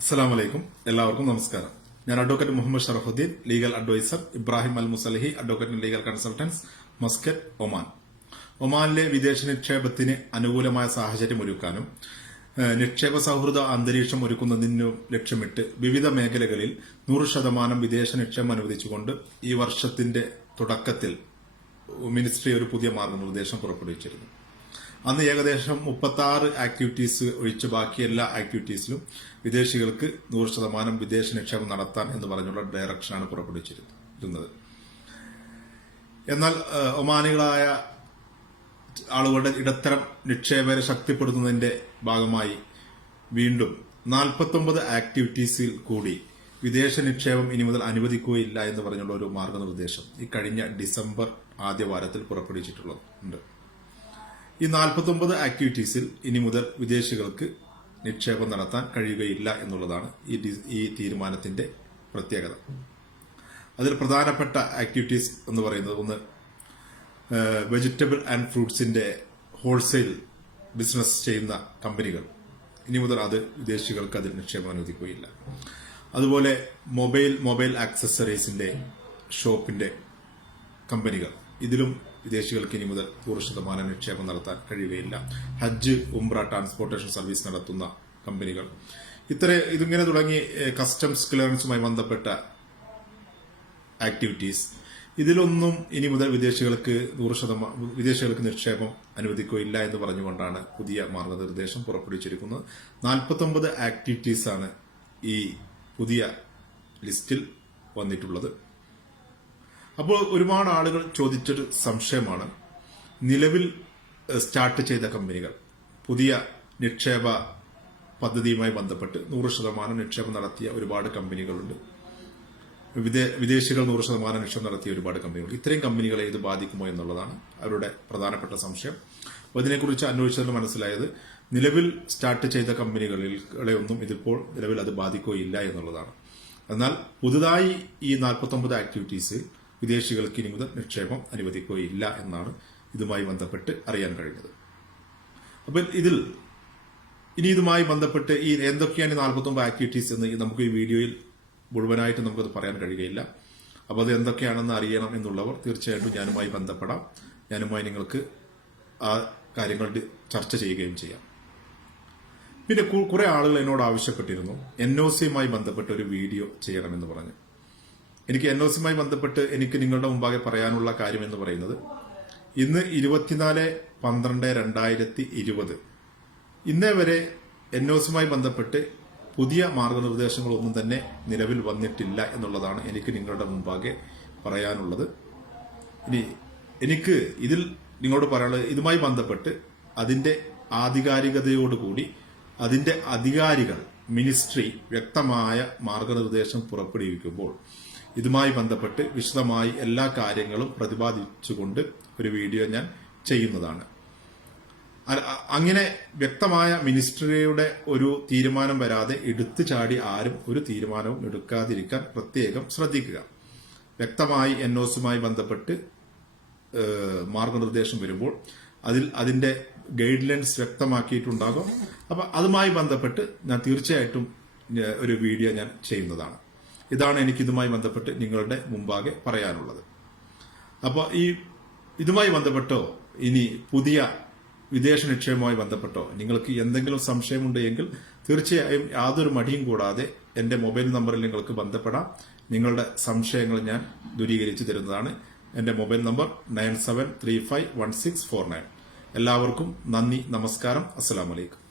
അസ്സലാം വലൈക്കും എല്ലാവർക്കും നമസ്കാരം. ഞാൻ advocate Muhammad Sharafuddeen legal adviser Ibrahim Al Musalahi advocate legal consultants Muscat Oman. ഒമാനിലെ വിദേശ നിക്ഷേപത്തിന് അനുകൂലമായ സാഹചര്യം ഒരുക്കാനും നിക്ഷേപ സൗഹൃദ അന്തരീക്ഷം ഒരുക്കുന്നതിനും ലക്ഷ്യമിട്ട് വിവിധ മേഖലകളിൽ നൂറ് ശതമാനം വിദേശ നിക്ഷേപം അനുവദിച്ചുകൊണ്ട് ഈ വർഷത്തിന്റെ തുടക്കത്തിൽ മിനിസ്ട്രി ഒരു പുതിയ മാർഗനിർദ്ദേശം പുറപ്പെടുവിച്ചിരുന്നു. അന്ന് ഏകദേശം മുപ്പത്തി ആറ് ആക്ടിവിറ്റീസ് ഒഴിച്ച് ബാക്കി എല്ലാ ആക്ടിവിറ്റീസിലും വിദേശികൾക്ക് നൂറ് ശതമാനം വിദേശ നിക്ഷേപം നടത്താൻ എന്ന് പറഞ്ഞുള്ള ഡയറക്ഷനാണ് പുറപ്പെടുവിച്ചിരുന്നത്. എന്നാൽ ഒമാനികളായ ആളുകളുടെ ഇടത്തരം നിക്ഷേപകരെ ശക്തിപ്പെടുത്തുന്നതിന്റെ ഭാഗമായി വീണ്ടും നാൽപ്പത്തൊമ്പത് ആക്ടിവിറ്റീസിൽ കൂടി വിദേശ നിക്ഷേപം ഇനി മുതൽ അനുവദിക്കുകയില്ല എന്ന് പറഞ്ഞുള്ള ഒരു മാർഗനിർദ്ദേശം ഈ കഴിഞ്ഞ ഡിസംബർ ആദ്യ വാരത്തിൽ പുറപ്പെടുവിച്ചിട്ടുള്ളത് ഈ നാൽപ്പത്തൊമ്പത് ആക്ടിവിറ്റീസിൽ ഇനി മുതൽ വിദേശികൾക്ക് നിക്ഷേപം നടത്താൻ കഴിയുകയില്ല എന്നുള്ളതാണ് ഈ ഈ തീരുമാനത്തിന്റെ പ്രത്യേകത. അതിൽ പ്രധാനപ്പെട്ട ആക്ടിവിറ്റീസ് എന്ന് പറയുന്നത് ഒന്ന് വെജിറ്റബിൾ ആൻഡ് ഫ്രൂട്ട്സിന്റെ ഹോൾസെയിൽ ബിസിനസ് ചെയ്യുന്ന കമ്പനികൾ. ഇനി മുതൽ അത് വിദേശികൾക്ക് അതിൽ നിക്ഷേപം അനുവദിക്കുകയില്ല. അതുപോലെ മൊബൈൽ മൊബൈൽ ആക്സസറീസിന്റെ ഷോപ്പിന്റെ കമ്പനികൾ. ഇതിലും വിദേശികൾക്ക് ഇനി മുതൽ നൂറ് ശതമാനം നിക്ഷേപം നടത്താൻ കഴിയുകയില്ല. ഹജ്ജ് ഉംറ ട്രാൻസ്പോർട്ടേഷൻ സർവീസ് നടത്തുന്ന കമ്പനികൾ. ഇത്ര ഇതിങ്ങനെ തുടങ്ങി കസ്റ്റംസ് ക്ലിയറൻസുമായി ബന്ധപ്പെട്ട ആക്ടിവിറ്റീസ് ഇതിലൊന്നും ഇനി മുതൽ വിദേശികൾക്ക് നൂറ് ശതമാനം വിദേശികൾക്ക് നിക്ഷേപം അനുവദിക്കുകയില്ല എന്ന് പറഞ്ഞുകൊണ്ടാണ് പുതിയ മാർഗനിർദ്ദേശം പുറപ്പെടുവിച്ചിരിക്കുന്നത്. നാൽപ്പത്തൊമ്പത് ആക്ടിവിറ്റീസാണ് ഈ പുതിയ ലിസ്റ്റിൽ വന്നിട്ടുള്ളത്. അപ്പോൾ ഒരുപാട് ആളുകൾ ചോദിച്ചൊരു സംശയമാണ്. നിലവിൽ സ്റ്റാർട്ട് ചെയ്ത കമ്പനികൾ പുതിയ നിക്ഷേപ പദ്ധതിയുമായി ബന്ധപ്പെട്ട് നൂറ് ശതമാനം നിക്ഷേപം നടത്തിയ ഒരുപാട് കമ്പനികളുണ്ട്. വിദേശികൾ നൂറ് ശതമാനം നിക്ഷേപം നടത്തിയ ഒരുപാട് കമ്പനികൾ ഇത്രയും കമ്പനികളെ ഇത് ബാധിക്കുമോ എന്നുള്ളതാണ് അവരുടെ പ്രധാനപ്പെട്ട സംശയം. അപ്പോൾ ഇതിനെക്കുറിച്ച് അന്വേഷിച്ചതിൽ മനസ്സിലായത് നിലവിൽ സ്റ്റാർട്ട് ചെയ്ത കമ്പനികളിലെ ഒന്നും ഇതിപ്പോൾ നിലവിൽ അത് ബാധിക്കുകയില്ല എന്നുള്ളതാണ്. എന്നാൽ പുതുതായി ഈ നാൽപ്പത്തൊമ്പത് ആക്ടിവിറ്റീസ് വിദേശികൾക്ക് ഇനി മുതൽ നിക്ഷേപം അനുവദിക്കുകയില്ല എന്നാണ് ഇതുമായി ബന്ധപ്പെട്ട് അറിയാൻ കഴിഞ്ഞത്. അപ്പം ഇതിൽ ഇനി ഇതുമായി ബന്ധപ്പെട്ട് ഈ എന്തൊക്കെയാണ് ഈ നാൽപ്പത്തൊമ്പത് ആക്ടിവിറ്റീസ് എന്ന് നമുക്ക് ഈ വീഡിയോയിൽ മുഴുവനായിട്ട് നമുക്കത് പറയാൻ കഴിയുകയില്ല. അപ്പോൾ അത് എന്തൊക്കെയാണെന്ന് അറിയണം എന്നുള്ളവർ തീർച്ചയായിട്ടും ഞാനുമായി ബന്ധപ്പെടാം. ഞാനുമായി നിങ്ങൾക്ക് ആ കാര്യങ്ങൾ ചർച്ച ചെയ്യുകയും ചെയ്യാം. പിന്നെ കുറെ ആളുകൾ എന്നോട് ആവശ്യപ്പെട്ടിരുന്നു. എൻ ഒ സിയുമായി ബന്ധപ്പെട്ട് ഒരു വീഡിയോ ചെയ്യണമെന്ന് പറഞ്ഞു. എനിക്ക് എൻ ഒ സിയുമായി ബന്ധപ്പെട്ട് എനിക്ക് നിങ്ങളുടെ മുമ്പാകെ പറയാനുള്ള കാര്യം എന്ന് പറയുന്നത് ഇന്ന് ഇരുപത്തിനാല് പന്ത്രണ്ട് രണ്ടായിരത്തി ഇരുപത്. ഇന്നേ വരെ എൻ ഒ സിയുമായി ബന്ധപ്പെട്ട് പുതിയ മാർഗനിർദ്ദേശങ്ങളൊന്നും തന്നെ നിലവിൽ വന്നിട്ടില്ല എന്നുള്ളതാണ് എനിക്ക് നിങ്ങളുടെ മുമ്പാകെ പറയാനുള്ളത്. ഇനി എനിക്ക് ഇതിൽ നിങ്ങളോട് പറയാനുള്ളത് ഇതുമായി ബന്ധപ്പെട്ട് അതിന്റെ ആധികാരികതയോടുകൂടി അതിന്റെ അധികാരികൾ മിനിസ്ട്രി വ്യക്തമായ മാർഗനിർദ്ദേശം പുറപ്പെടുവിക്കുമ്പോൾ ഇതുമായി ബന്ധപ്പെട്ട് വിശദമായി എല്ലാ കാര്യങ്ങളും പ്രതിപാദിച്ചുകൊണ്ട് ഒരു വീഡിയോ ഞാൻ ചെയ്യുന്നതാണ്. അങ്ങനെ വ്യക്തമായ മിനിസ്ട്രിയുടെ ഒരു തീരുമാനം വരാതെ എടുത്തു ചാടി ആരും ഒരു തീരുമാനവും എടുക്കാതിരിക്കാൻ പ്രത്യേകം ശ്രദ്ധിക്കുക. വ്യക്തമായി എൻഒസുമായി ബന്ധപ്പെട്ട് മാർഗനിർദ്ദേശം വരുമ്പോൾ അതിൽ അതിന്റെ ഗൈഡ് ലൈൻസ് വ്യക്തമാക്കിയിട്ടുണ്ടാകും. അപ്പൊ അതുമായി ബന്ധപ്പെട്ട് ഞാൻ തീർച്ചയായിട്ടും ഒരു വീഡിയോ ഞാൻ ചെയ്യുന്നതാണ്. ഇതാണ് എനിക്ക് ഇതുമായി ബന്ധപ്പെട്ട് നിങ്ങളുടെ മുമ്പാകെ പറയാനുള്ളത്. അപ്പോൾ ഈ ഇതുമായി ബന്ധപ്പെട്ടോ ഇനി പുതിയ വിദേശ നിക്ഷേപവുമായി ബന്ധപ്പെട്ടോ നിങ്ങൾക്ക് എന്തെങ്കിലും സംശയമുണ്ടെങ്കിൽ തീർച്ചയായും യാതൊരു മടിയും കൂടാതെ എന്റെ മൊബൈൽ നമ്പറിൽ നിങ്ങൾക്ക് ബന്ധപ്പെടാം. നിങ്ങളുടെ സംശയങ്ങൾ ഞാൻ ദൂരീകരിച്ചു തരുന്നതാണ്. എന്റെ mobile number nine seven three five one six four nine. എല്ലാവർക്കും നന്ദി നമസ്കാരം. അസ്സലാമലൈക്കും